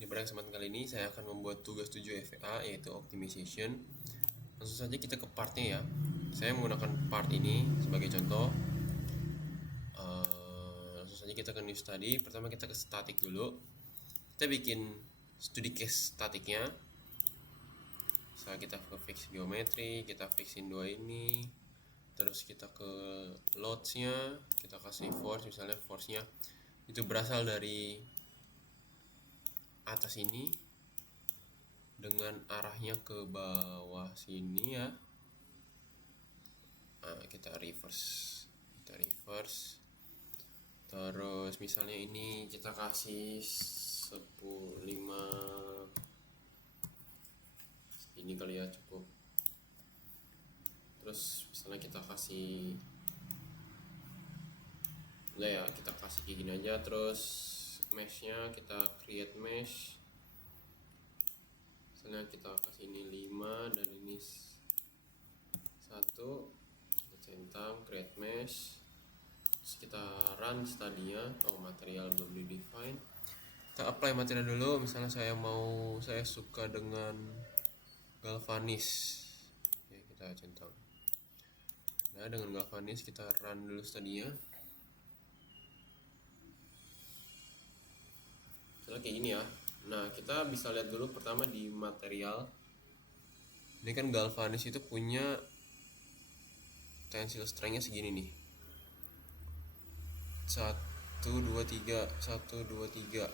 Di pada kesempatan kali ini saya akan membuat tugas 7 FA yaitu optimization. Langsung saja kita ke partnya ya. Saya menggunakan part ini sebagai contoh. Langsung saja kita ke new study. Pertama kita ke static dulu. Kita bikin studi case statiknya. Misalnya kita ke fix geometri, kita fixin dua ini. Terus kita ke loads-nya, kita kasih force, misalnya force-nya itu berasal dari atas ini dengan arahnya ke bawah sini ya. Nah, kita reverse. Terus misalnya ini kita kasih 10 5 ini kali ya, cukup. Terus misalnya kita kasih ya, kita kasih kayak gini aja. Terus mesh-nya kita create mesh. Misalnya kita kasih ini 5 dan ini 1. Kita centang create mesh. Terus kita run study-nya. Material belum di define. Kita apply material dulu. Misalnya saya suka dengan galvanis. Oke, kita centang. Nah, dengan galvanis kita run dulu study-nya. Misalnya kayak gini ya. Nah, kita bisa lihat dulu pertama di material. Ini kan galvanis itu punya tensile strength-nya segini nih. 1 2 3 1 2 3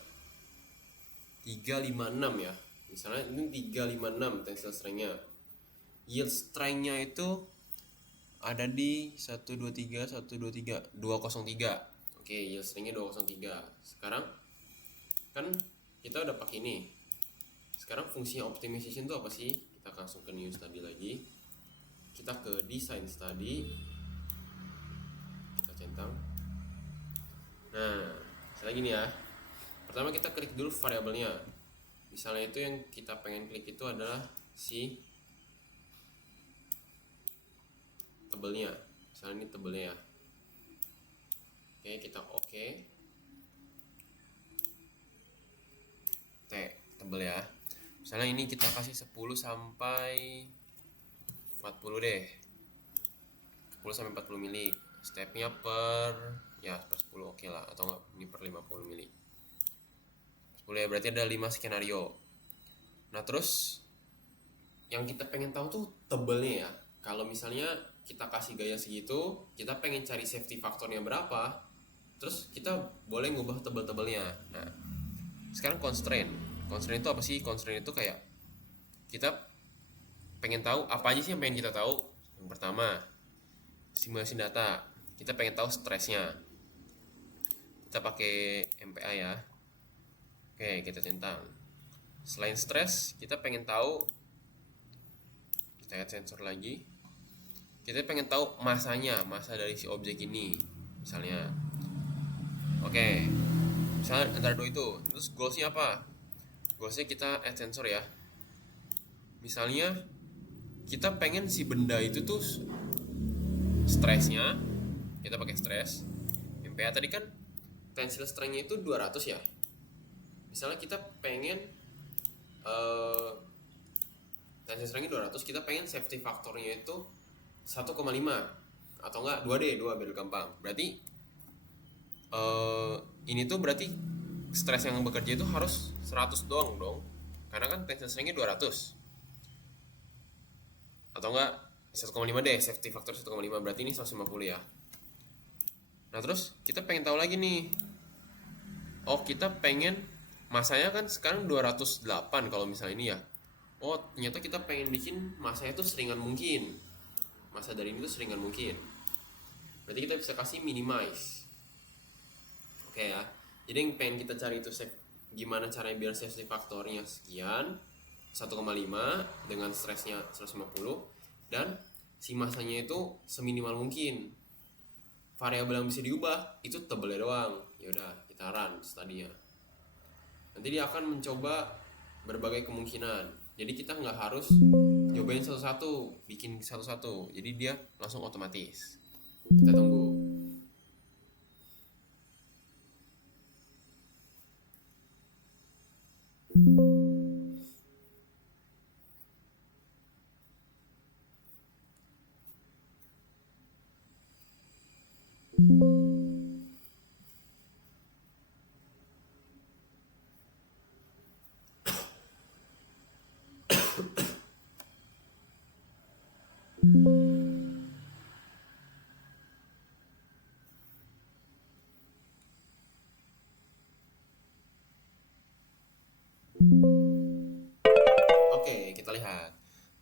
356 ya. Misalnya ini 356 tensile strength-nya. Yield strength-nya itu ada di 123 203. Oke, yield strength-nya 203. Sekarang kan kita udah pakai ini. Sekarang fungsi optimization itu apa sih? Kita langsung ke new study lagi. Kita ke design study. Kita centang. Nah, misalnya gini ya. Pertama kita klik dulu variabelnya. Misalnya itu yang kita pengen klik itu adalah si tebelnya. Misalnya ini tebelnya ya. Oke, kita oke. T tebel ya. Misalnya ini kita kasih 10 sampai 40 deh. 10 sampai 40 mili. Stepnya per 10 oke lah, atau enggak ini per 50 mili. 10 ya, berarti ada 5 skenario. Nah, terus yang kita pengen tahu tuh tebelnya ya. Kalau misalnya kita kasih gaya segitu, kita pengen cari safety faktornya berapa, terus kita boleh ngubah tebel-tebelnya. Nah, sekarang constraint itu apa sih? Constraint itu kayak kita pengen tahu apa aja sih yang pengen kita tahu. Yang pertama, simulasi data. Kita pengen tahu stresnya. Kita pakai MPA ya. Oke, kita centang. Selain stres, kita pengen tahu, kita add sensor lagi. Kita pengen tahu masanya, masa dari si objek ini. Misalnya, oke, misalnya antara dua itu. Terus goalsnya apa? Goalsnya kita add sensor ya. Misalnya kita pengen si benda itu tuh stresnya, kita pakai stres. MPA tadi kan tensile strength-nya itu 200 ya. Misalnya kita pengen tensile strength-nya 200, kita pengen safety faktornya itu 1,5 atau enggak 2D, 2 biar gampang. Berarti ini tuh berarti stres yang bekerja itu harus 100 doang dong. Karena kan tensile strength-nya 200. Atau enggak 1,5 deh, safety factor 1,5, berarti ini 150 ya. Nah, terus kita pengen tahu lagi nih. Oh, kita pengen masanya kan sekarang 208 kalau misalnya ini ya. Oh, ternyata kita pengen bikin masanya itu seringan mungkin. Masa dari ini tuh seringan mungkin. Berarti kita bisa kasih minimize. Oke ya. Jadi yang pengen kita cari itu gimana caranya biar safety faktornya sekian, 1,5 dengan stresnya 150, dan si masanya itu seminimal mungkin. Variabel yang bisa diubah itu tebelnya doang. Ya udah, kita run study-nya. Nanti dia akan mencoba berbagai kemungkinan. Jadi kita nggak harus nyobain satu-satu, bikin satu-satu. Jadi dia langsung otomatis. Kita tunggu.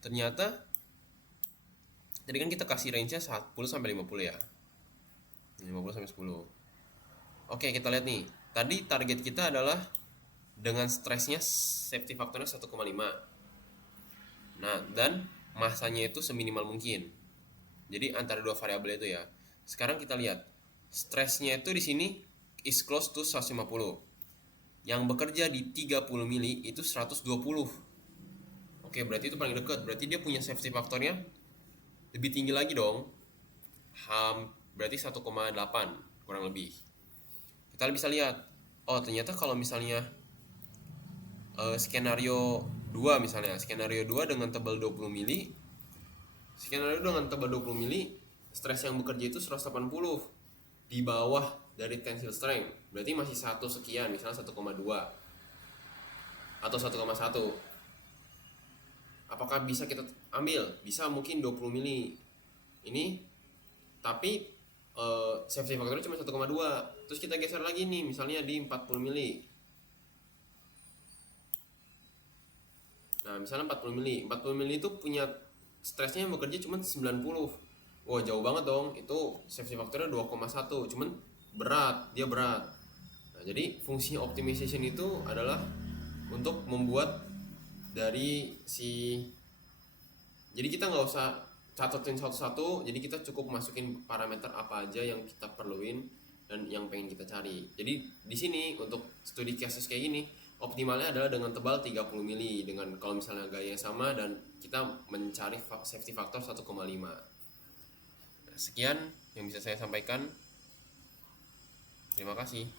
ternyata tadi kan kita kasih range-nya 10 sampai 50 ya. 50 sampai 10. Oke, kita lihat nih. Tadi target kita adalah dengan stresnya safety faktornya 1,5. Nah, dan masanya itu seminimal mungkin. Jadi antara dua variabel itu ya. Sekarang kita lihat. Stresnya itu di sini is close to 150. Yang bekerja di 30 mili itu 120. Oke, berarti itu paling dekat. Berarti dia punya safety faktornya lebih tinggi lagi dong. Berarti 1,8 kurang lebih. Kita bisa lihat, oh ternyata kalau misalnya skenario 2 misalnya, skenario 2 dengan tebal 20 mili, skenario 2 dengan tebal 20 mili, stres yang bekerja itu 180 di bawah dari tensile strength. Berarti masih 1 sekian, misalnya 1,2 atau 1,1. Apakah bisa kita ambil? Bisa, mungkin 20 mili ini, tapi safety factornya cuma 1,2. Terus kita geser lagi nih, misalnya di 40 mili. Nah, misalnya 40 mili. 40 mili itu punya stresnya yang bekerja cuma 90. Wah, jauh banget dong. Itu safety factornya 2,1. Cuman dia berat. Nah, jadi fungsi optimization itu adalah untuk membuat dari jadi kita nggak usah catatin satu-satu, jadi kita cukup masukin parameter apa aja yang kita perluin dan yang pengen kita cari. Jadi di sini untuk studi cases kayak gini, optimalnya adalah dengan tebal 30 mili dengan kalau misalnya gaya sama dan kita mencari safety factor 1,5. Sekian yang bisa saya sampaikan. Terima kasih.